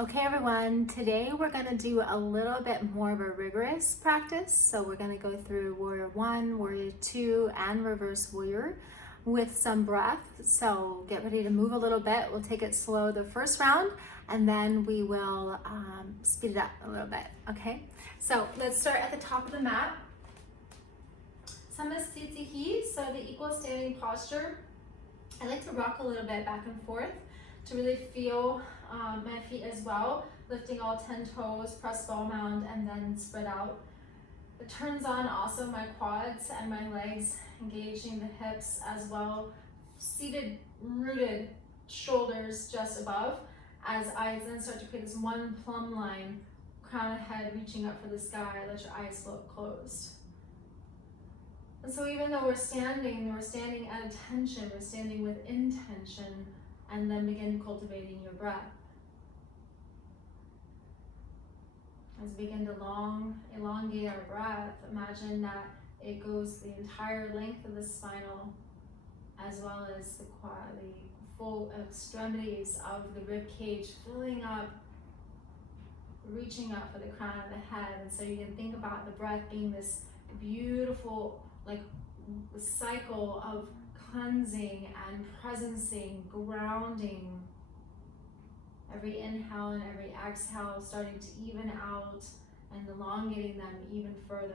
Okay everyone, today we're going to do a little bit more of a rigorous practice. So we're going to go through warrior one, warrior two, and reverse warrior with some breath. So get ready to move a little bit. We'll take it slow the first round and then we will speed it up a little bit, okay? So let's start at the top of the mat. Samasthiti, so the equal standing posture. I like to rock a little bit back and forth to really feel my feet as well, lifting all 10 toes, press ball mound, and then spread out. It turns on also my quads and my legs, engaging the hips as well. Seated, rooted shoulders just above, as eyes then start to create this one plumb line, crown of head reaching up for the sky, let your eyes look closed. And so even though we're standing at attention, we're standing with intention, and then begin cultivating your breath. As we begin to elongate our breath, imagine that it goes the entire length of the spinal, as well as the full extremities of the rib cage, filling up, reaching up for the crown of the head. And so you can think about the breath being this beautiful, like, cycle of cleansing and presencing, grounding. Every inhale and every exhale starting to even out and elongating them even further.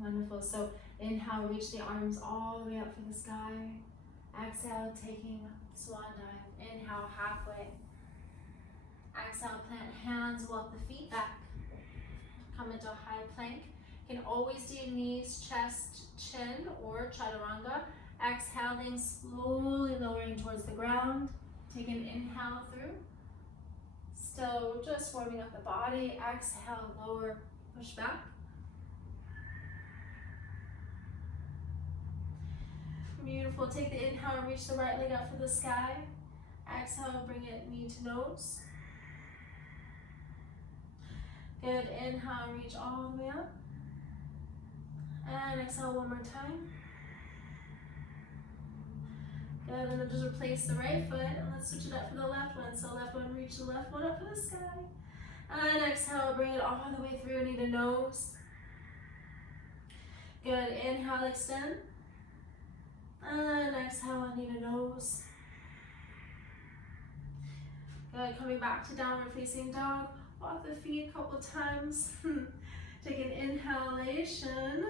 Wonderful. So inhale, reach the arms all the way up for the sky. Exhale, taking swan dive. Inhale, halfway. Exhale, plant hands, walk the feet back. Come into a high plank. You can always do knees, chest, chin, or chaturanga. Exhaling, slowly lowering towards the ground. Take an inhale through. Still just warming up the body. Exhale, lower, push back. Beautiful. Take the inhale and reach the right leg up for the sky. Exhale, bring it knee to nose. Good. Inhale, reach all the way up. And exhale one more time. Good. And then just replace the right foot and let's switch it up for the left one. So left one, reach the left one up for the sky. And exhale, bring it all the way through, knee to nose. Good. Inhale, extend. And exhale, knee to nose. Good. Coming back to downward facing dog. Walk the feet a couple times. Take an inhalation,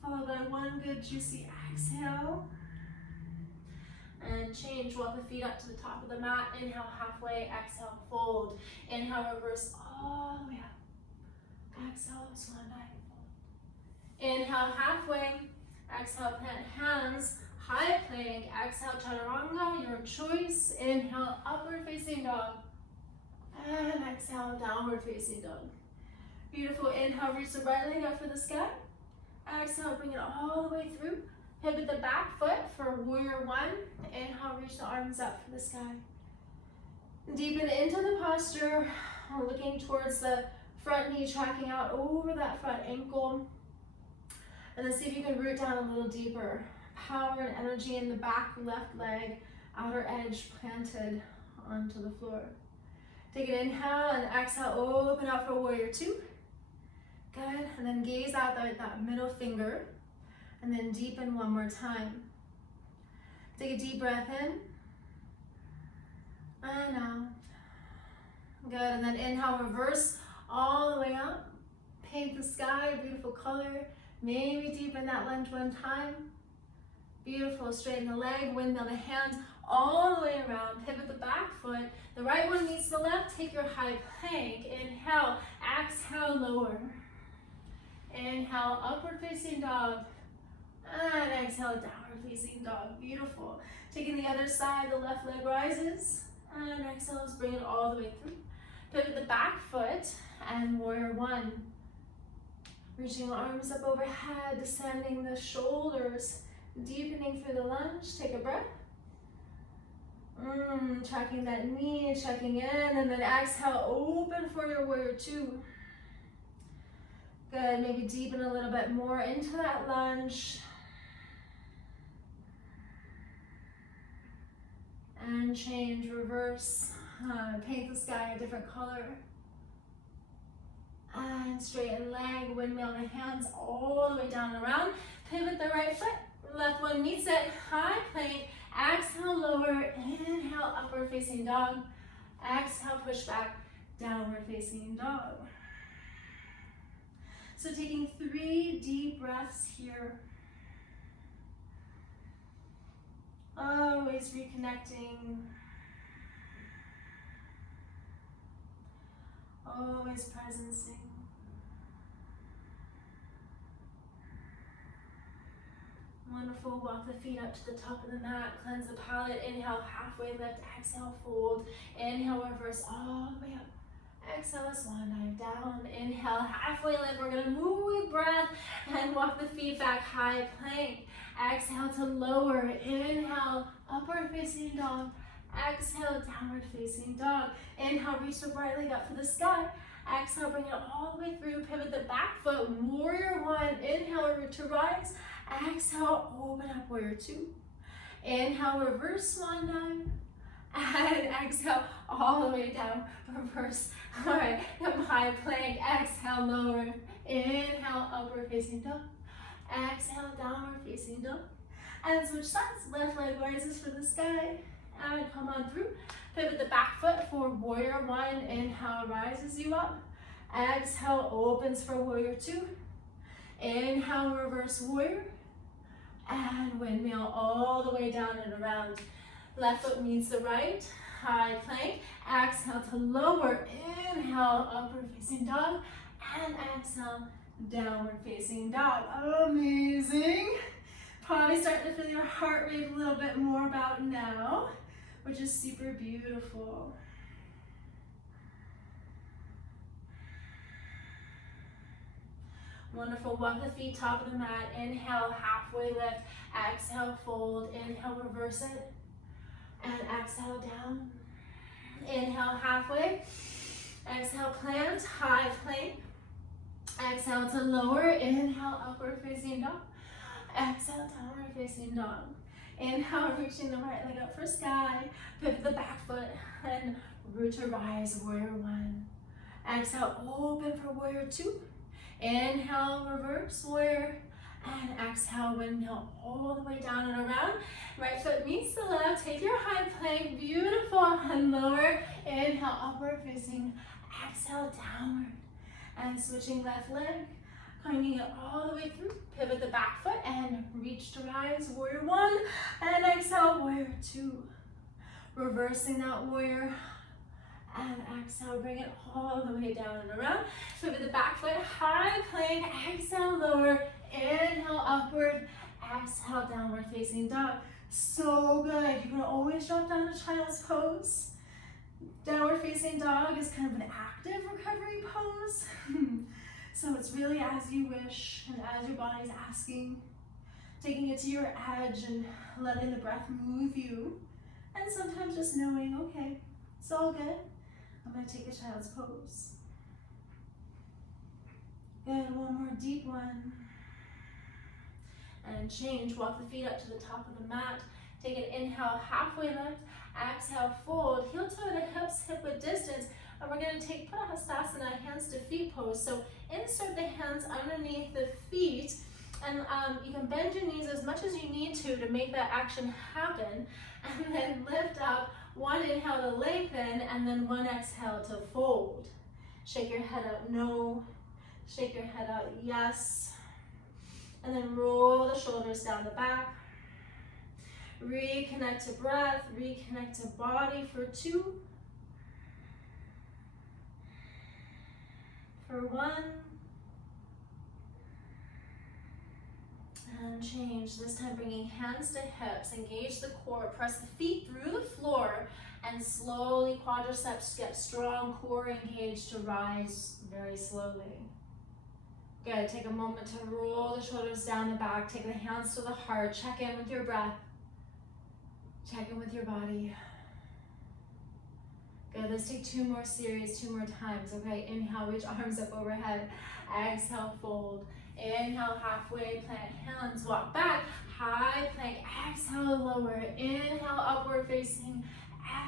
followed by one good juicy exhale. And change, walk the feet up to the top of the mat. Inhale halfway, exhale, fold. Inhale, reverse all the way up. Exhale, swan dive, fold. Inhale halfway, exhale, plant hands, high plank. Exhale, chaturanga, your choice. Inhale, upward facing dog. And exhale, downward facing dog. Beautiful. Inhale, reach the right leg up for the sky. Exhale, bring it all the way through. Pivot the back foot for warrior one. Inhale, reach the arms up for the sky. Deepen into the posture. We're looking towards the front knee, tracking out over that front ankle. And then see if you can root down a little deeper. Power and energy in the back left leg, outer edge planted onto the floor. Take an inhale and exhale, open up for warrior two. Good, and then gaze out that middle finger, and then deepen one more time. Take a deep breath in, and out. Good, and then inhale, reverse all the way up. Paint the sky, a beautiful color. Maybe deepen that lunge one time. Beautiful, straighten the leg, windmill the hands all the way around. Pivot the back foot. The right one meets the left. Take your high plank. Inhale, exhale, lower. Inhale, upward facing dog. And exhale, downward facing dog. Beautiful. Taking the other side, the left leg rises. And exhales, bring it all the way through. Pivot the back foot and warrior one. Reaching the arms up overhead, descending the shoulders, deepening through the lunge. Take a breath. Tracking that knee, checking in, and then exhale, open for your warrior two. Good, maybe deepen a little bit more into that lunge. and change, reverse, paint the sky a different color. And straighten leg, windmill the hands all the way down and around. Pivot the right foot, left one meets it, high plank. Exhale, lower, inhale, upward facing dog. Exhale, push back, downward facing dog. So taking 3 deep breaths here. Always reconnecting. Always presencing. Wonderful. Walk the feet up to the top of the mat. Cleanse the palate. Inhale, halfway lift. Exhale, fold. Inhale, reverse all the way up. Exhale, swan dive down. Inhale, halfway lift. We're gonna move with breath and walk the feet back, high plank. Exhale to lower. Inhale, upward facing dog. Exhale, downward facing dog. Inhale, reach the right leg up for the sky. Exhale, bring it all the way through. Pivot the back foot. Warrior one. Inhale, root to rise. Exhale, open up, warrior two. Inhale, reverse swan dive. And exhale, all the way down, reverse. All right, high plank. Exhale, lower. Inhale, upward facing dog. Exhale, downward facing dog. And switch sides. Left leg rises for the sky. And come on through. Pivot the back foot for warrior one. Inhale, rises you up. Exhale, opens for warrior two. Inhale, reverse warrior. And windmill all the way down and around. Left foot meets the right. High plank. Exhale to lower. Inhale, upward facing dog. And exhale, downward facing dog. Amazing. Probably starting to feel your heart rate a little bit more about now, which is super beautiful. Wonderful. Walk the feet top of the mat. Inhale, halfway lift. Exhale, fold. Inhale, reverse it. And exhale, down. Inhale, halfway. Exhale, plant, high plank. Exhale to lower. Inhale, upward facing dog. Exhale, downward facing dog. Inhale, reaching the right leg up for sky. Pivot the back foot and root to rise, warrior one. Exhale, open for warrior two. Inhale, reverse warrior. And exhale, windmill all the way down and around. Right foot meets the left. Take your high plank, beautiful, and lower. Inhale, upward facing. Exhale, downward. And switching left leg. Bringing it all the way through. Pivot the back foot and reach to rise, warrior one. And exhale, warrior two. Reversing that warrior. And exhale, bring it all the way down and around. Pivot the back foot, high plank. Exhale, lower. Inhale, upward. Exhale, downward facing dog. So good. You can always drop down to child's pose. Downward facing dog is kind of an active recovery pose. So it's really as you wish and as your body's asking, taking it to your edge and letting the breath move you. And sometimes just knowing, okay, it's all good. I'm gonna take a child's pose. Good, one more deep one. And change, walk the feet up to the top of the mat. Take an inhale, halfway lift. Exhale, fold, heel toe to hips, hip width distance. And we're gonna take Padahastasana, hands to feet pose. So insert the hands underneath the feet, and you can bend your knees as much as you need to make that action happen. And then lift up, one inhale to lengthen, and then one exhale to fold. Shake your head out, no. Shake your head out, yes. And then roll the shoulders down the back. Reconnect to breath, reconnect to body for two. For one. And change, this time bringing hands to hips, engage the core, press the feet through the floor, and slowly quadriceps get strong, core engaged to rise very slowly. Good, take a moment to roll the shoulders down the back, take the hands to the heart, check in with your breath, check in with your body. Good, let's take two more series, two more times, okay? Inhale, reach arms up overhead, exhale, fold. Inhale, halfway, plant hands, walk back, high plank, exhale, lower, inhale, upward facing,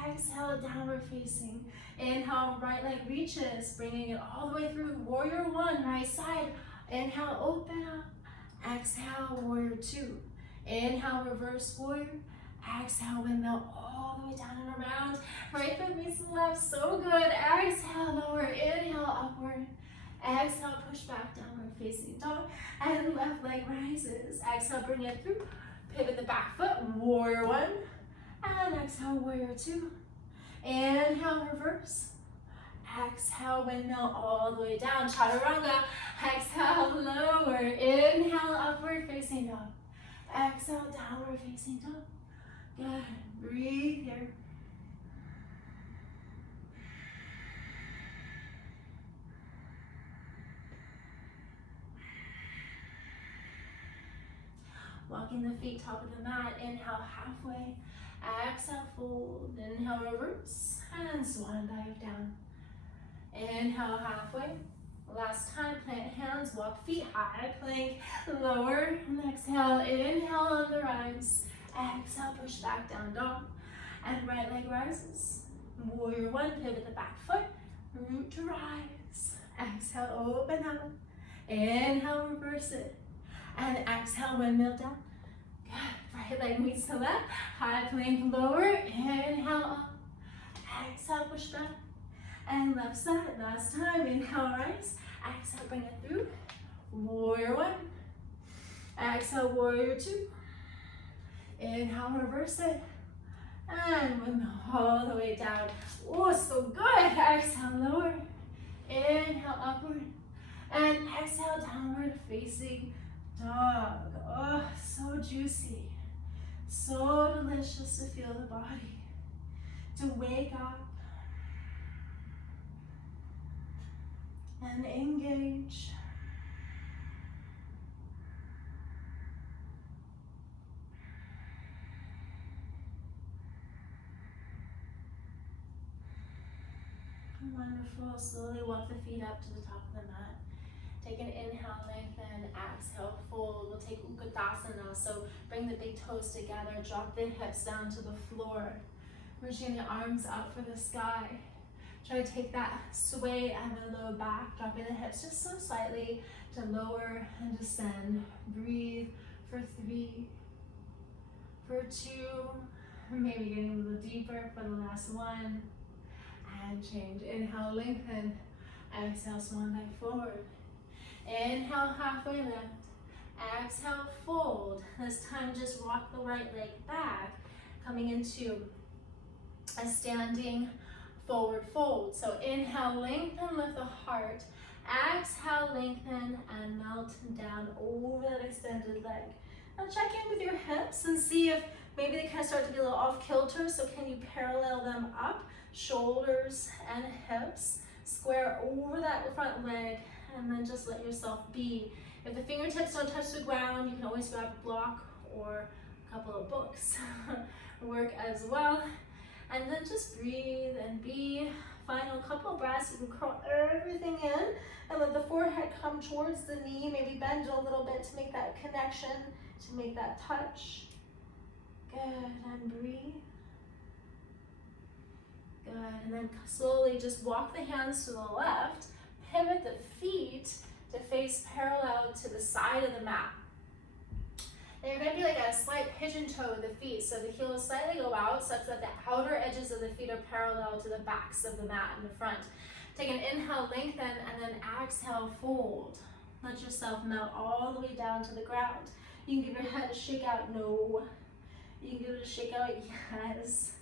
Exhale, downward facing. Inhale, right leg reaches, bringing it all the way through. Warrior one, right side. Inhale, open up. Exhale, warrior two. Inhale, reverse warrior. Exhale, windmill all the way down and around. Right foot meets the left, so good. Exhale, lower. Inhale, upward. Exhale, push back, downward facing dog. And left leg rises. Exhale, bring it through. Pivot the back foot, warrior one. And exhale, warrior two. Inhale, reverse. Exhale, windmill all the way down. Chaturanga. Exhale, lower. Inhale, upward facing dog. Exhale, downward facing dog. Good. Breathe here. Walking the feet top of the mat. Inhale, halfway. Exhale, fold. Inhale, reverse. And swan dive down. Inhale, halfway. Last time, plant hands, walk feet high, plank, lower, and exhale, inhale on the rise. Exhale, push back down dog, and right leg rises. Warrior one, pivot the back foot, root to rise. Exhale, open up. Inhale, reverse it. And exhale, windmill down. Good. Right leg meets the left, high plank, lower, inhale up. Exhale, push back. And left side, last time, inhale, rise. Exhale, bring it through. Warrior one. Exhale, warrior two. Inhale, reverse it. And windmill all the way down. Oh, so good. Exhale, lower. Inhale, upward. And exhale, downward facing dog. Oh, so juicy. So delicious to feel the body. To wake up. And engage. Wonderful. Slowly walk the feet up to the top of the mat. Take an inhale, lengthen, exhale, fold. We'll take Utkatasana. So bring the big toes together, drop the hips down to the floor. Reaching the arms up for the sky. Try to take that sway and the low back, dropping the hips just so slightly to lower and descend. Breathe for 3, for 2, maybe getting a little deeper for the last 1. And change. Inhale, lengthen. Exhale, swan dive forward. Inhale, halfway lift. Exhale, fold. This time, just walk the right leg back, coming into a standing forward fold. So inhale, lengthen, lift the heart. Exhale, lengthen, and melt down over that extended leg. Now check in with your hips and see if maybe they kind of start to be a little off kilter. So can you parallel them up? Shoulders and hips. Square over that front leg, and then just let yourself be. If the fingertips don't touch the ground, you can always grab a block or a couple of books. Work as well. And then just breathe and be. Final couple of breaths. You can curl everything in and let the forehead come towards the knee. Maybe bend a little bit to make that connection, to make that touch. Good, and breathe. Good, and then slowly just walk the hands to the left. Pivot the feet to face parallel to the side of the mat. And you're going to do like a slight pigeon toe with the feet. So the heels slightly go out such that the outer edges of the feet are parallel to the backs of the mat in the front. Take an inhale, lengthen, and then exhale, fold. Let yourself melt all the way down to the ground. You can give your head a shake out, no. You can give it a shake out, yes.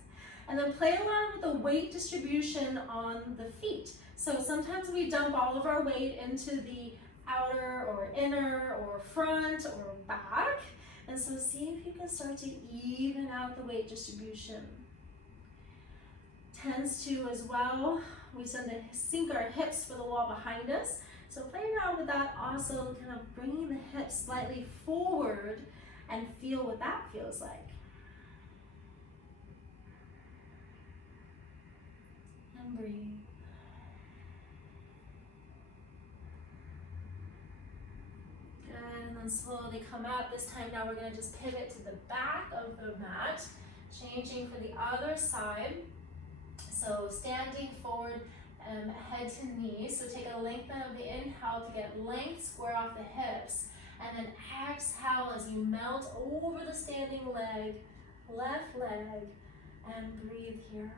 And then play around with the weight distribution on the feet. So sometimes we dump all of our weight into the outer or inner or front or back. And so see if you can start to even out the weight distribution. Tends to as well, we tend to sink our hips for the wall behind us. So play around with that also, kind of bringing the hips slightly forward and feel what that feels like. And breathe. And then slowly come up. This time now we're going to just pivot to the back of the mat. Changing for the other side. So standing forward, head to knees. So take a lengthen of the inhale to get length, square off the hips. And then exhale as you melt over the standing leg, left leg, and breathe here.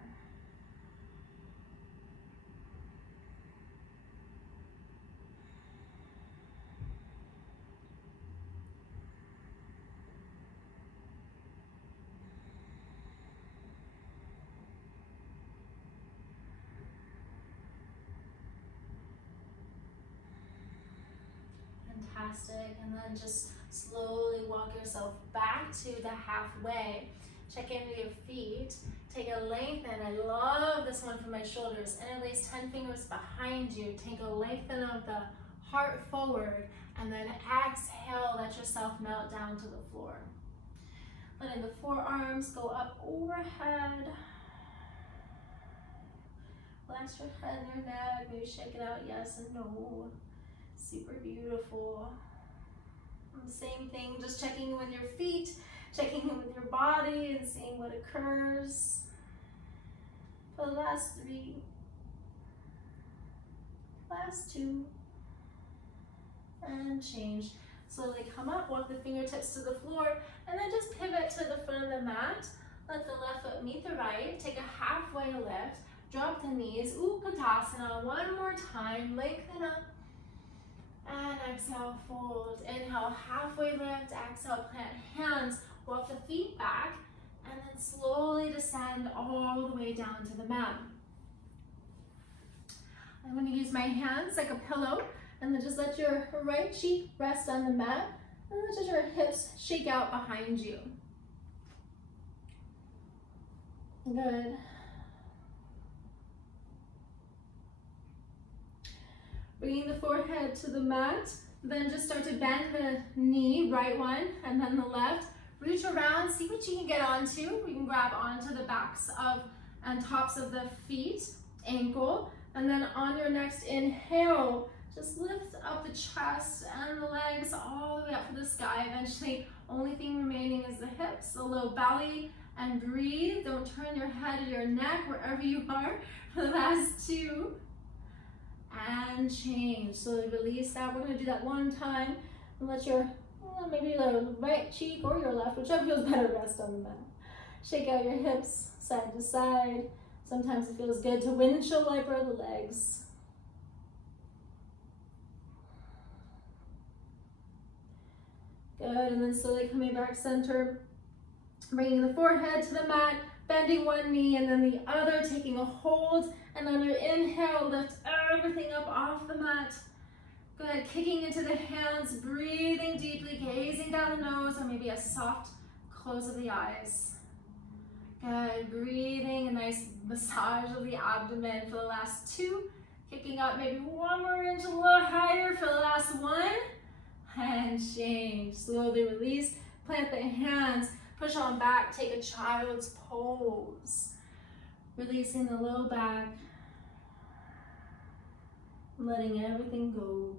Fantastic, and then just slowly walk yourself back to the halfway. Check in with your feet. Take a lengthen. I love this one for my shoulders. Interlace 10 fingers behind you. Take a lengthen of the heart forward, and then exhale, let yourself melt down to the floor. Letting the forearms go up overhead. Relax your head and your neck. Maybe shake it out, yes and no. Super beautiful. And the same thing, just checking in with your feet, checking in with your body and seeing what occurs. For the last 3, last 2, and change. Slowly come up, walk the fingertips to the floor, and then just pivot to the front of the mat. Let the left foot meet the right. Take a halfway lift, drop the knees, Utkatasana. One more time, lengthen up. And exhale, fold. Inhale, halfway lift. Exhale, plant hands. Walk the feet back. And then slowly descend all the way down to the mat. I'm going to use my hands like a pillow. And then just let your right cheek rest on the mat. And let just your hips shake out behind you. Good. Bringing the forehead to the mat, then just start to bend the knee, right one, and then the left. Reach around, see what you can get onto. You can grab onto the backs of and tops of the feet, ankle, and then on your next inhale, just lift up the chest and the legs all the way up to the sky. Eventually, only thing remaining is the hips, the low belly, and breathe. Don't turn your head or your neck, wherever you are, for the last 2. And change. Slowly release that. We're going to do that one time. And let your, maybe your right cheek or your left, whichever feels better, rest on the mat. Shake out your hips side to side. Sometimes it feels good to windshield wiper the legs. Good, and then slowly coming back center. Bringing the forehead to the mat, bending one knee and then the other, taking a hold. And on your inhale, lift everything up off the mat. Good, kicking into the hands, breathing deeply, gazing down the nose, or maybe a soft close of the eyes. Good, breathing, a nice massage of the abdomen for the last 2. Kicking up maybe 1 more inch, a little higher for the last 1. And change, slowly release, plant the hands, push on back, take a child's pose. Releasing the low back, letting everything go.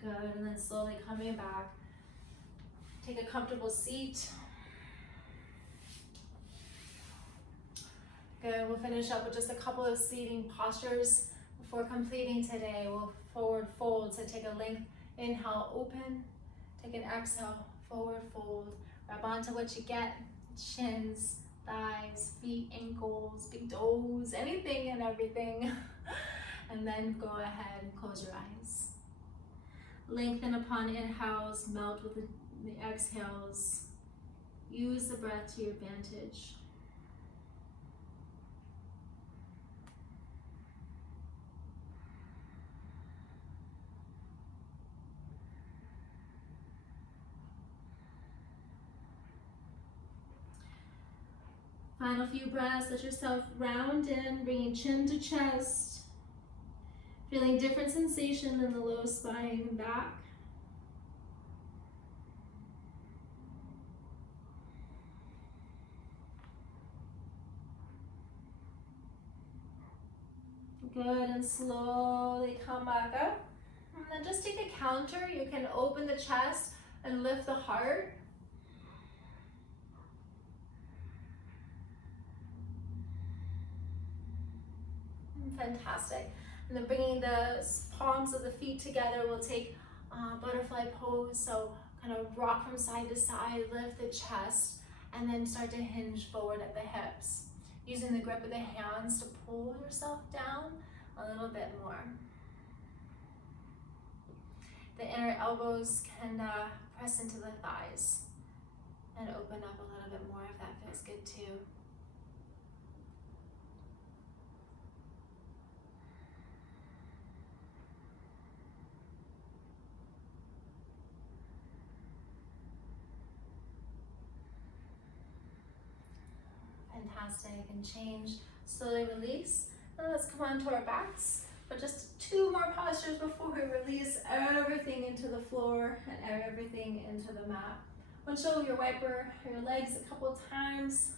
Good, and then slowly coming back. Take a comfortable seat. Good, we'll finish up with just a couple of seating postures before completing today. We'll forward fold, so take a length, inhale, open. Take an exhale, forward fold. Grab onto what you get, shins, thighs, feet, ankles, big toes, anything and everything. And then go ahead and close your eyes. Lengthen upon inhales, melt with the exhales. Use the breath to your advantage. Final few breaths, let yourself round in, bringing chin to chest. Feeling different sensation in the low spine and back. Good, and slowly come back up. And then just take a counter. You can open the chest and lift the heart. Fantastic. And then bringing the palms of the feet together, we'll take butterfly pose. So kind of rock from side to side, lift the chest, and then start to hinge forward at the hips. Using the grip of the hands to pull yourself down a little bit more. The inner elbows can press into the thighs and open up a little bit more if that feels good too. Fantastic, and change, slowly release. And let's come onto our backs for just 2 more postures before we release everything into the floor and everything into the mat. Windshield your wiper your legs a couple times.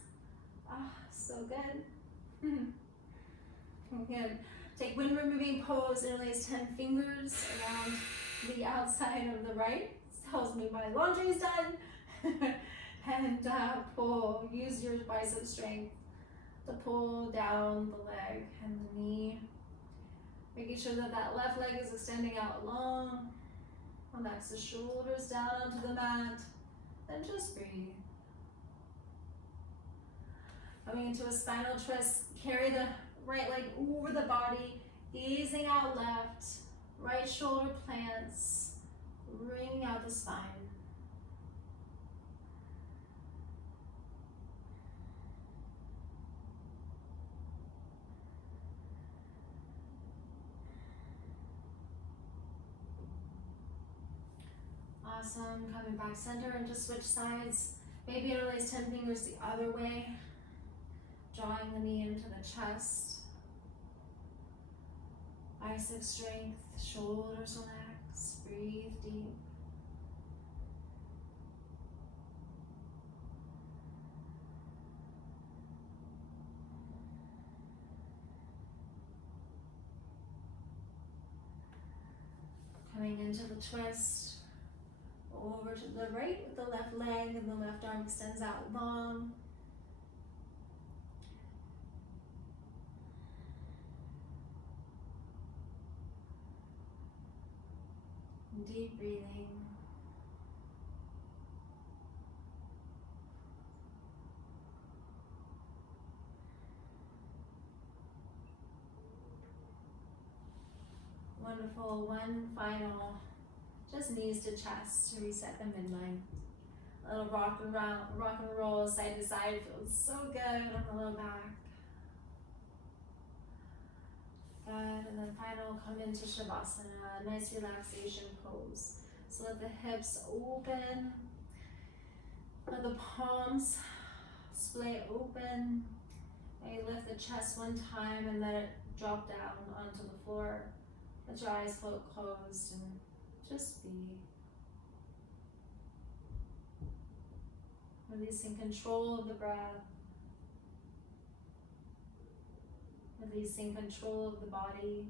So good. Good. Take wind removing pose, interlace 10 fingers around the outside of the right. This tells me my laundry is done. And pull, use your bicep strength to pull down the leg and the knee. Making sure that that left leg is extending out long. Relax the shoulders down onto the mat. And just breathe. Coming into a spinal twist, carry the right leg over the body, easing out left. Right shoulder plants, bringing out the spine. Awesome, coming back center and just switch sides. Maybe interlace 10 fingers the other way. Drawing the knee into the chest. Bicep strength, shoulders relax, breathe deep. Coming into the twist. Over to the right with the left leg, and the left arm extends out long. Deep breathing. Wonderful. One final. Just knees to chest to reset the midline. A little rock and roll side to side feels so good on the low back. Good, and then final, come into Shavasana, nice relaxation pose. So let the hips open, let the palms splay open. Maybe lift the chest one time and let it drop down onto the floor. Let your eyes float closed and just be. Releasing control of the breath. Releasing control of the body.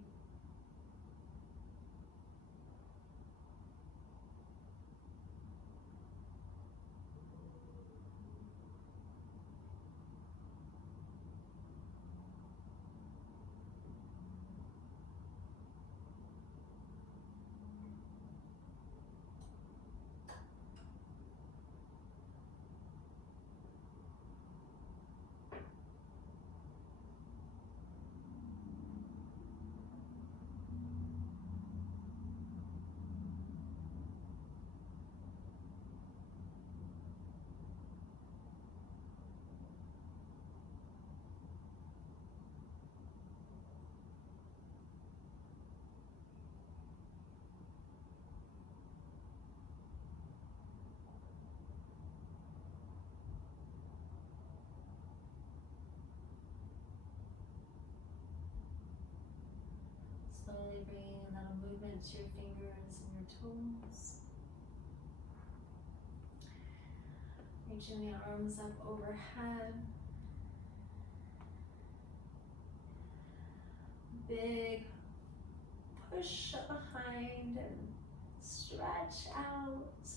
Slowly bringing a little movement to your fingers and your toes. Reaching the arms up overhead. big push behind and stretch out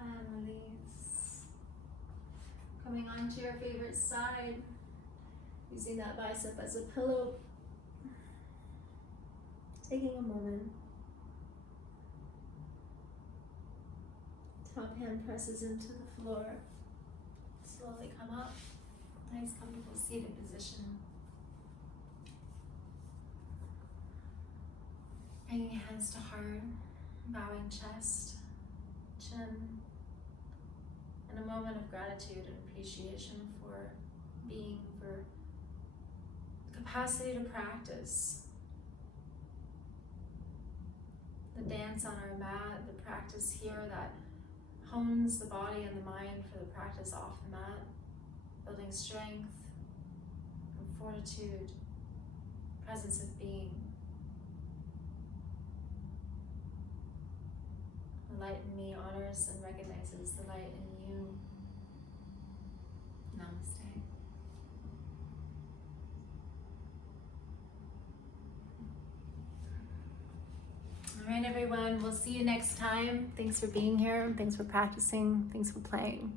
and release. Coming onto your favorite side, using that bicep as a pillow. Taking a moment. Top hand presses into the floor. Slowly come up. Nice comfortable seated position. Bringing hands to heart, bowing chest, chin, and a moment of gratitude and appreciation for being, for the capacity to practice. The dance on our mat, the practice here that hones the body and the mind for the practice off the mat, building strength and fortitude, presence of being. The light in me honors and recognizes the light in you. Namaste. All right, everyone, we'll see you next time. Thanks for being here. Thanks for practicing. Thanks for playing.